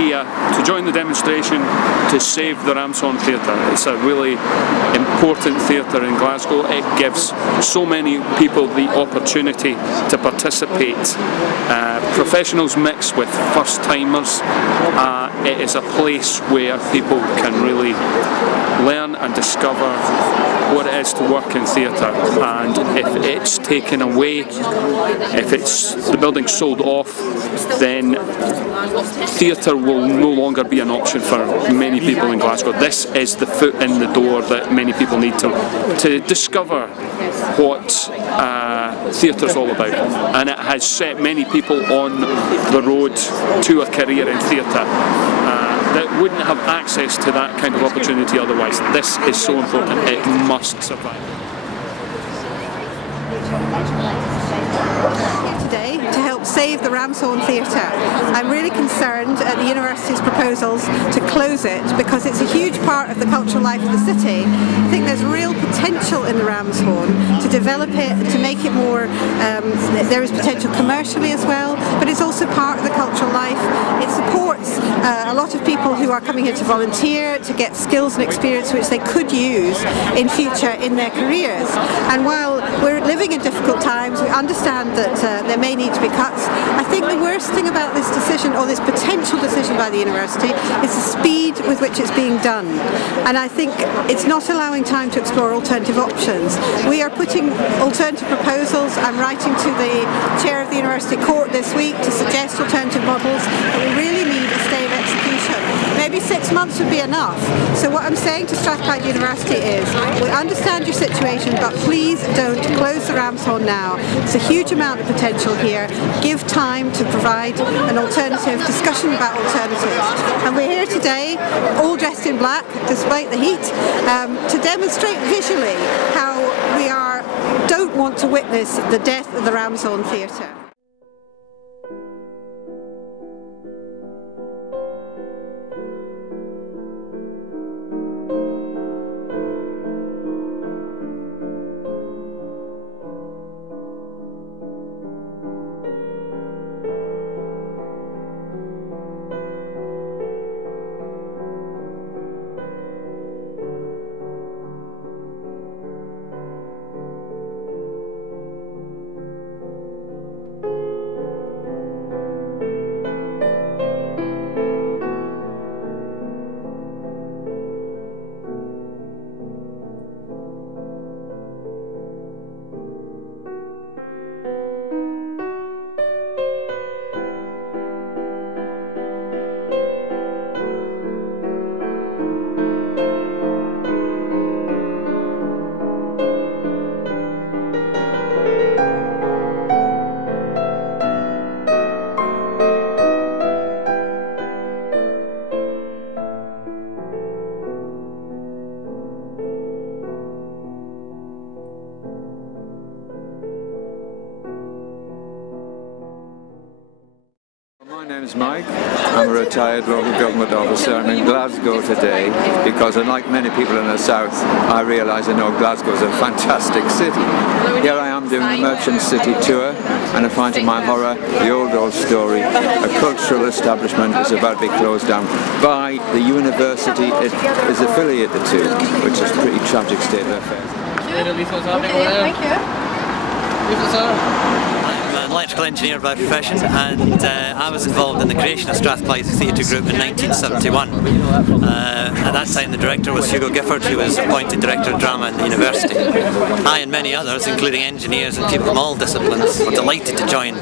here to join the demonstration to save the Ramshorn Theatre. It's a really important theatre in Glasgow. It gives so many people the opportunity to participate. Professionals mixed with first-timers. It is a place where people can really learn and discover what it is to work in theatre, and if it's taken away, if the building's sold off, then theatre will no longer be an option for many people in Glasgow. This is the foot in the door that many people need to discover what theatre's all about, and it has set many people on the road to a career in theatre that wouldn't have access to that kind of opportunity otherwise. This is so important, it must survive. Today to help save the Ramshorn Theatre. I'm really concerned at the university's proposals to close it because it's a huge part of the cultural life of the city. I think there's real potential in the Ramshorn to develop it, to make it more, there is potential commercially as well, but it's also part of the cultural life. It supports a lot of people who are coming here to volunteer, to get skills and experience which they could use in future in their careers. And while we're living in difficult times, we understand that there may need to be cuts. I think the worst thing about this decision, or this potential decision by the university, is the speed with which it's being done. And I think it's not allowing time to explore alternative options. We are putting alternative proposals. I'm writing to the chair of the university court this week to suggest alternative models, but we really need a stay of execution. Maybe 6 months would be enough. So what I'm saying to Strathclyde University is, we understand your situation, but please don't close the Ramshorn now. There's a huge amount of potential here. Give time to provide an alternative, discussion about alternatives. And we're here today, all dressed in black, despite the heat, to demonstrate visually how we don't want to witness the death of the Ramshorn Theatre. My name is Mike. I'm a retired local government officer. I'm in Glasgow today because, unlike many people in the south, I realise I know Glasgow is a fantastic city. Here I am doing the Merchant City tour, and I find to my horror the old story. A cultural establishment is about to be closed down by the university it is affiliated to, which is a pretty tragic state of affairs. Thank you. I'm an electrical engineer by profession, and I was involved in the creation of Strathclyde Theatre Group in 1971. At that time the director was Hugo Gifford, who was appointed Director of Drama at the university. I and many others, including engineers and people from all disciplines, were delighted to join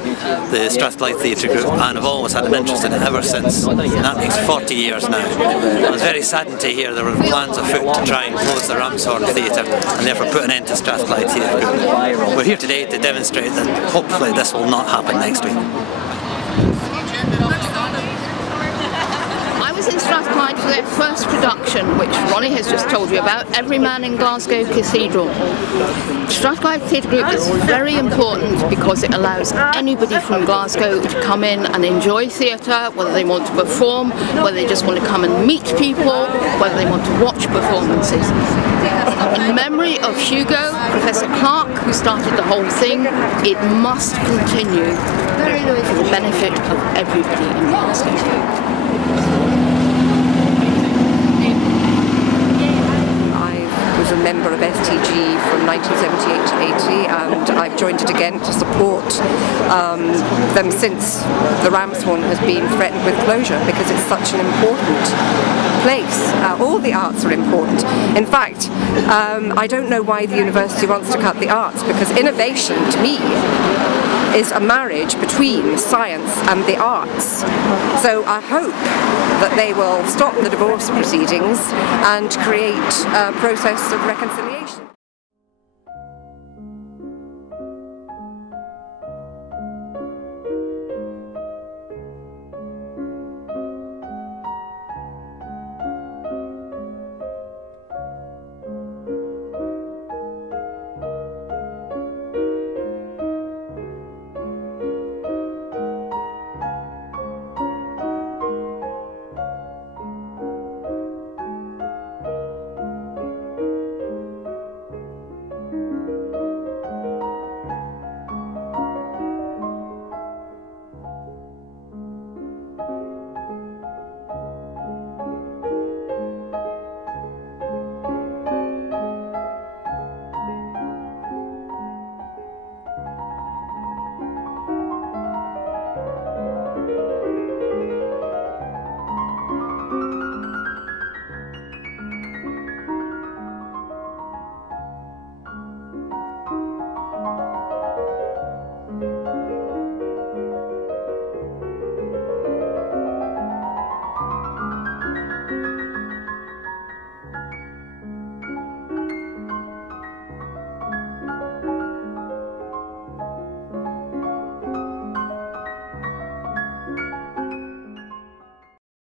the Strathclyde Theatre Group and have always had an interest in it ever since. And that makes 40 years now. I was very saddened to hear there were plans afoot to try and close the Ramshorn Theatre and therefore put an end to Strathclyde Theatre Group. We're here today to demonstrate that hopefully this will not happen next week. I was in Strathclyde for their first production, which Ronnie has just told you about, Every Man in Glasgow Cathedral. Strathclyde Theatre Group is very important because it allows anybody from Glasgow to come in and enjoy theatre, whether they want to perform, whether they just want to come and meet people, whether they want to watch performances. In memory of Hugo, Professor Clark, who started the whole thing, it must continue for the benefit of everybody in Glasgow. member of STG from 1978 to 80, and I've joined it again to support them since the Ramshorn has been threatened with closure, because it's such an important place. All the arts are important. In fact, I don't know why the university wants to cut the arts, because innovation, to me, is a marriage between science and the arts. So I hope that they will stop the divorce proceedings and create a process of reconciliation.